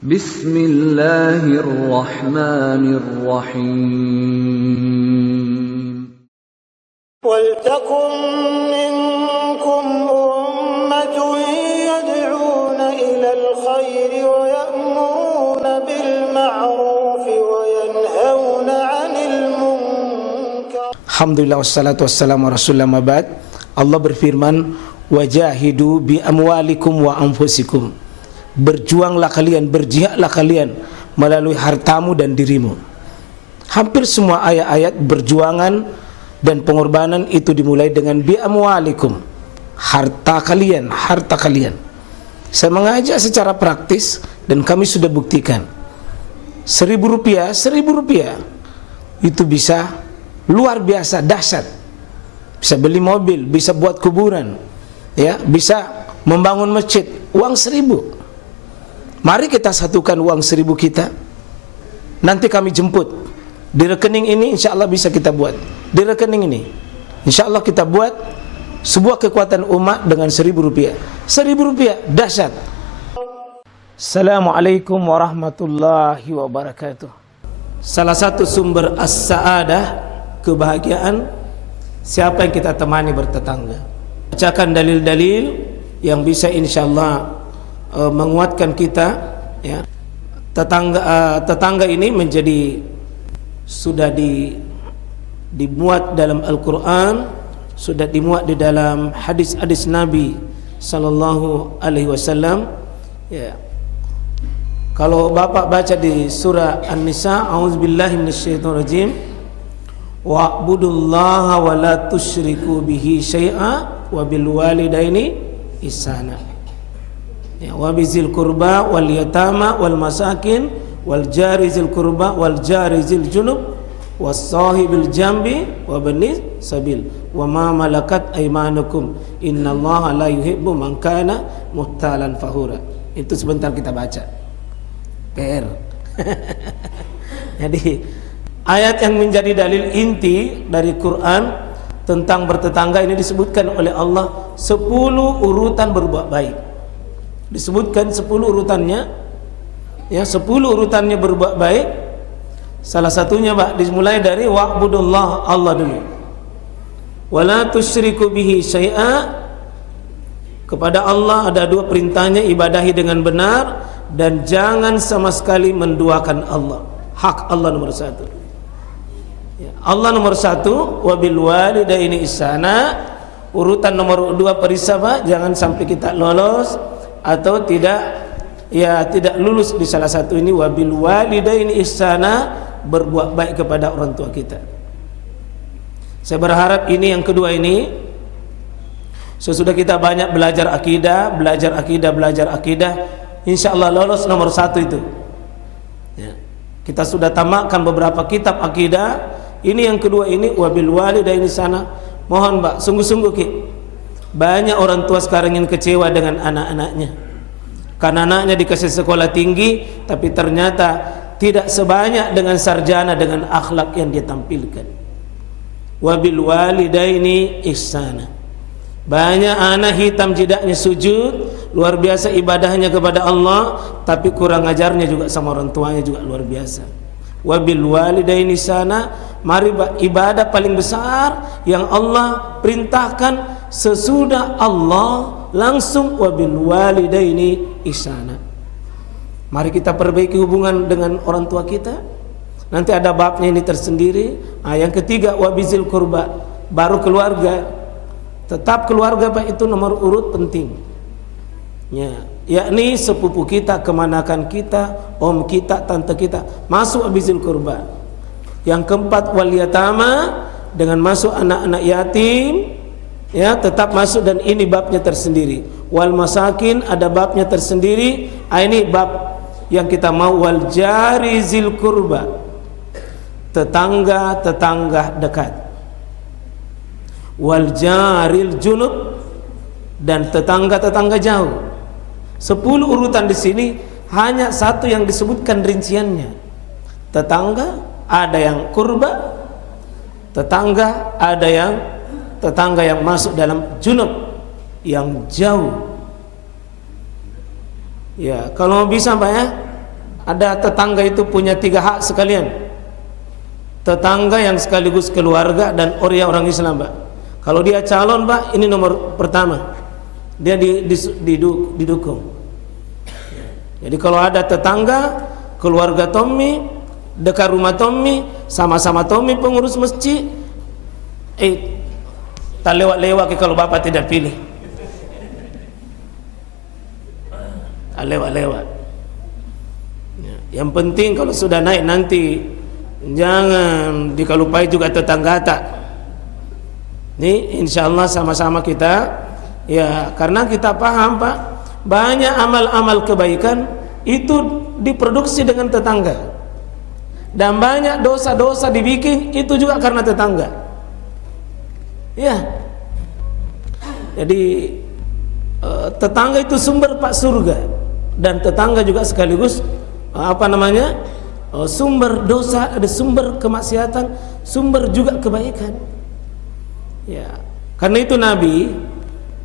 Bismillahirrahmanirrahim. وَلْتَكُنْ مِنْكُمْ أُمَّةٌ يَدْعُونَ إِلَى الْخَيْرِ وَيَأْمُرُونَ بِالْمَعْرُوفِ وَيَنْهَوْنَ عَنِ الْمُنْكَرِ. Alhamdulillah wassalatu wassalamu ala rasulillah mabad. Allah berfirman, wajahidu bi amwalikum wa anfusikum. Berjuanglah kalian, berjihadlah kalian melalui hartamu dan dirimu. Hampir semua ayat-ayat berjuangan dan pengorbanan itu dimulai dengan bi amwalikum, harta kalian, harta kalian. Saya mengajak secara praktis dan kami sudah buktikan. Rp1.000 itu bisa luar biasa dahsyat. Bisa beli mobil, bisa buat kuburan, ya, bisa membangun masjid. Uang 1.000. Mari kita satukan uang 1.000 kita. Nanti kami jemput di rekening ini, insya Allah bisa kita buat. Di rekening ini, insya Allah kita buat sebuah kekuatan umat dengan Rp1.000. Rp1.000 dahsyat. Assalamualaikum warahmatullahi wabarakatuh. Salah satu sumber as-sa'adah, kebahagiaan, siapa yang kita temani bertetangga. Bacakan dalil-dalil yang bisa insya Allah menguatkan kita, ya. Tetangga ini menjadi sudah dimuat dalam Al-Quran, sudah dimuat di dalam hadis-hadis Nabi Sallallahu Alaihi Wasallam, ya. Kalau Bapak baca di surah An-Nisa, a'udzubillahi minasyaitonirrajim, wa'budullaha wa la tusyriku bihi syai'a wa bil walidaini ihsana, ya, wa bizil qurba wal yatama wal masakin wal jari zil qurba wal jari zil junub was sahibil jambi wa bani sabil wa ma malakat aymanukum innallaha la yuhibbu man kana muhtalan fahura. Itu sebentar kita baca PR. Jadi ayat yang menjadi dalil inti dari Quran tentang bertetangga ini disebutkan oleh Allah 10 urutan berbuat baik. Disebutkan 10 urutannya, ya, 10 urutannya berbuat baik. Salah satunya, Pak, dimulai dari wa'budullah, Allah dulu. Wala tusyriku bihi syai'a. Kepada Allah ada 2 perintahnya, ibadahi dengan benar dan jangan sama sekali menduakan Allah. Hak Allah nomor 1. Ya, Allah nomor 1, wabil walidaini ihsana. Urutan nomor 2 perisai, Pak, jangan sampai kita lolos atau tidak lulus di salah satu ini. Wabil walidaini ihsana, berbuat baik kepada orang tua kita. Saya berharap ini yang kedua ini, sesudah kita banyak belajar akidah, insya Allah lolos nomor 1 itu, ya. Kita sudah tamatkan beberapa kitab akidah. Ini yang kedua ini, wabil walidaini ihsana. Mohon, Pak, sungguh-sungguh, Ki, banyak orang tua sekarang yang kecewa dengan anak-anaknya karena anaknya dikasih sekolah tinggi tapi ternyata tidak sebanyak dengan sarjana dengan akhlak yang dia tampilkan. Wabil walidaini ihsana. Banyak anak hitam jidaknya sujud, luar biasa ibadahnya kepada Allah, tapi kurang ajarnya juga sama orang tuanya juga luar biasa. Wabil walidaini ihsana. Mari ibadah paling besar yang Allah perintahkan sesudah Allah langsung wabil walidaini ihsana. Mari kita perbaiki hubungan dengan orang tua kita. Nanti ada babnya ini tersendiri. Yang ketiga wabizil qurba, baru keluarga. Tetap keluarga, Pak, itu nomor urut penting, ya, yakni sepupu kita, kemanakan kita, om kita, tante kita, masuk wabizil qurba. Yang keempat wal yatama, dengan masuk anak-anak yatim, ya, tetap masuk, dan ini babnya tersendiri. Wal masakin ada babnya tersendiri. Ini bab yang kita mau. Wal jari zil qurba, tetangga dekat. Wal jaril junub, dan tetangga jauh. 10 urutan di sini, hanya 1 yang disebutkan rinciannya. Tetangga ada yang kurba, tetangga ada yang tetangga yang masuk dalam junub, yang jauh. Ya, kalau bisa, Pak, ya, ada tetangga itu punya 3 hak sekalian. Tetangga yang sekaligus keluarga dan orang Islam, Pak. Kalau dia calon, Pak, ini nomor pertama. Dia didukung. Jadi kalau ada tetangga, keluarga Tommy, dekat rumah Tommy, sama-sama Tommy pengurus masjid, tak lewat-lewat kalau Bapak tidak pilih. Tak lewat-lewat. Yang penting kalau sudah naik nanti jangan dikalupai juga tetangga tak. Ini insyaallah sama-sama kita, ya, karena kita paham, Pak, banyak amal-amal kebaikan itu diproduksi dengan tetangga, dan banyak dosa-dosa dibikin itu juga karena tetangga. Ya, jadi tetangga itu sumber, Pak, surga, dan tetangga juga sekaligus sumber dosa, ada sumber kemaksiatan, sumber juga kebaikan. Ya, karena itu Nabi,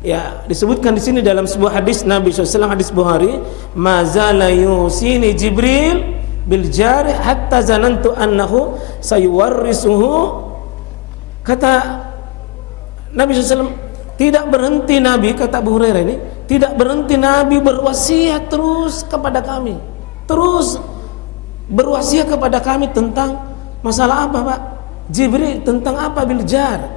ya, disebutkan di sini dalam sebuah hadis Nabi SAW, hadis Bukhari, mazala yusini Jibril bil jari hatta zanantu annahu sayuwarrisuhu. Kata Nabi SAW, tidak berhenti Nabi, kata Abu Hurairah ini, tidak berhenti Nabi berwasiat terus kepada kami, terus berwasiat kepada kami tentang masalah apa, Pak? Jibril, tentang apa? Bil jar,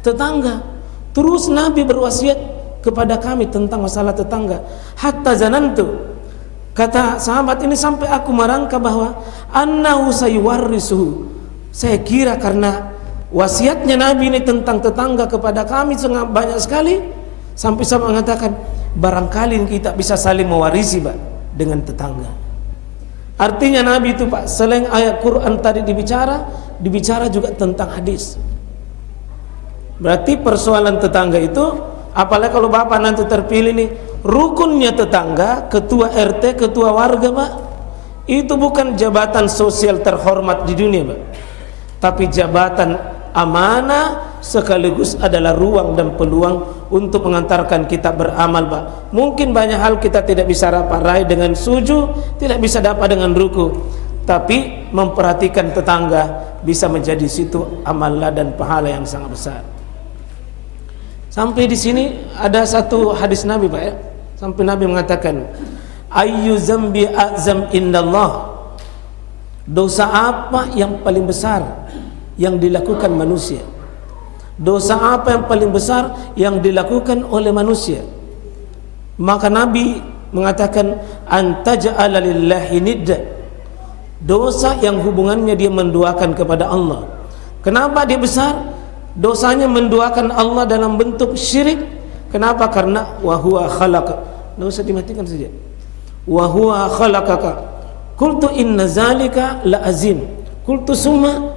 tetangga. Terus Nabi berwasiat kepada kami tentang masalah tetangga. Hatta zanantu, kata sahabat ini, sampai aku merangka bahwa annahu sayuwarrisuhu. Saya kira karena wasiatnya Nabi ini tentang tetangga kepada kami sangat banyak sekali, sampai saya mengatakan barangkali kita bisa saling mewarisi, Pak, dengan tetangga. Artinya Nabi itu, Pak, selain ayat Quran tadi dibicara juga tentang hadis. Berarti persoalan tetangga itu, apalagi kalau Bapak nanti terpilih nih, rukunnya tetangga, ketua RT, ketua warga, Pak, itu bukan jabatan sosial terhormat di dunia, Pak, tapi jabatan amanah, sekaligus adalah ruang dan peluang untuk mengantarkan kita beramal, Pak. Mungkin banyak hal kita tidak bisa raih dengan sujud, tidak bisa dapat dengan ruku, tapi memperhatikan tetangga bisa menjadi situ amal dan pahala yang sangat besar. Sampai di sini ada satu hadis Nabi, Pak, ya. Sampai Nabi mengatakan, ayyu zambi azam indallah. Dosa apa yang paling besar yang dilakukan manusia? Dosa apa yang paling besar yang dilakukan oleh manusia? Maka Nabi mengatakan, antaja'ala lillahi nidda. Dosa yang hubungannya dia menduakan kepada Allah. Kenapa dia besar? Dosanya menduakan Allah dalam bentuk syirik. Kenapa? Karena wa huwa khalaqa. Nggak usah dimatikan saja. Wa huwa khalaqaka. Qultu inna zalika la azim. Qultu summa,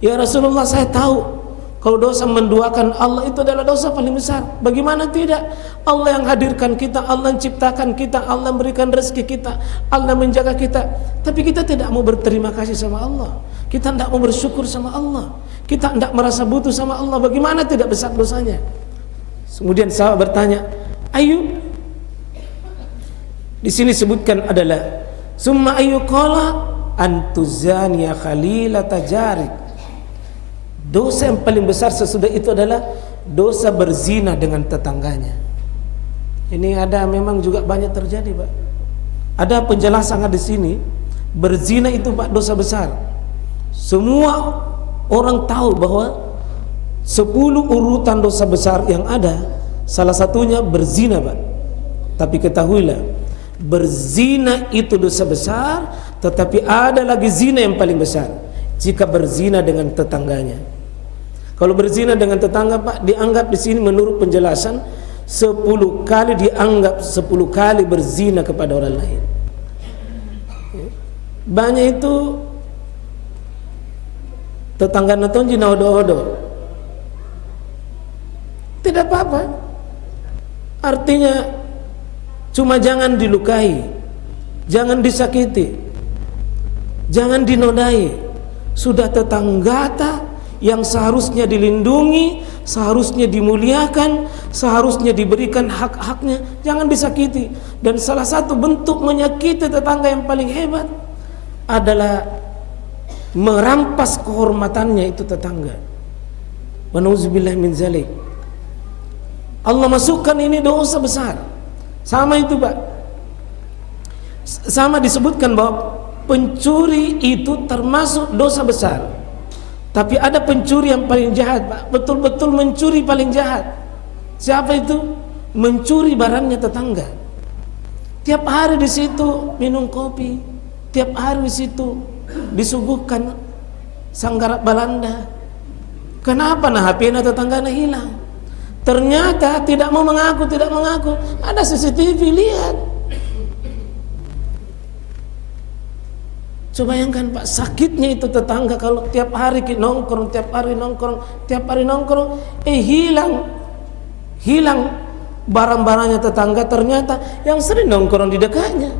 ya Rasulullah, saya tahu kalau dosa menduakan Allah itu adalah dosa paling besar. Bagaimana tidak? Allah yang hadirkan kita, Allah yang ciptakan kita, Allah yang berikan rezeki kita, Allah yang menjaga kita, tapi kita tidak mau berterima kasih sama Allah, kita tidak mau bersyukur sama Allah, kita tidak merasa butuh sama Allah. Bagaimana tidak besar dosanya? Kemudian sahabat bertanya, ayu, di sini sebutkan adalah summa ayu qala antuzaniya khalilata jarik. Dosa yang paling besar sesudah itu adalah dosa berzina dengan tetangganya. Ini ada memang juga banyak terjadi, Pak. Ada penjelasan di sini, berzina itu, Pak, dosa besar. Semua orang tahu bahwa 10 urutan dosa besar yang ada, salah satunya berzina, Pak. Tapi ketahuilah, berzina itu dosa besar, tetapi ada lagi zina yang paling besar, jika berzina dengan tetangganya. Kalau berzina dengan tetangga, Pak, dianggap di sini menurut penjelasan 10 kali, dianggap 10 kali berzina kepada orang lain. Banyak itu tetangga natonji naodo-odo, tidak apa-apa. Artinya cuma jangan dilukai, jangan disakiti, jangan dinodai. Sudah tetangga yang seharusnya dilindungi, seharusnya dimuliakan, seharusnya diberikan hak-haknya, jangan disakiti. Dan salah satu bentuk menyakiti tetangga yang paling hebat adalah merampas kehormatannya itu tetangga. Wa nauzubillah min zalik. Allah masukkan ini dosa besar. Sama itu, Pak. Sama disebutkan bahwa pencuri itu termasuk dosa besar. Tapi ada pencuri yang paling jahat, Pak. Betul-betul mencuri paling jahat. Siapa itu? Mencuri barangnya tetangga. Tiap hari di situ minum kopi, tiap hari di situ disuguhkan sanggarap balanda. Kenapa nah HP-nya tetangganya hilang? Ternyata tidak mau mengaku, tidak mengaku. Ada CCTV, lihat. Coba bayangkan, Pak, sakitnya itu tetangga kalau tiap hari nongkrong, tiap hari nongkrong, hilang barang-barangnya tetangga, ternyata yang sering nongkrong di dekatnya.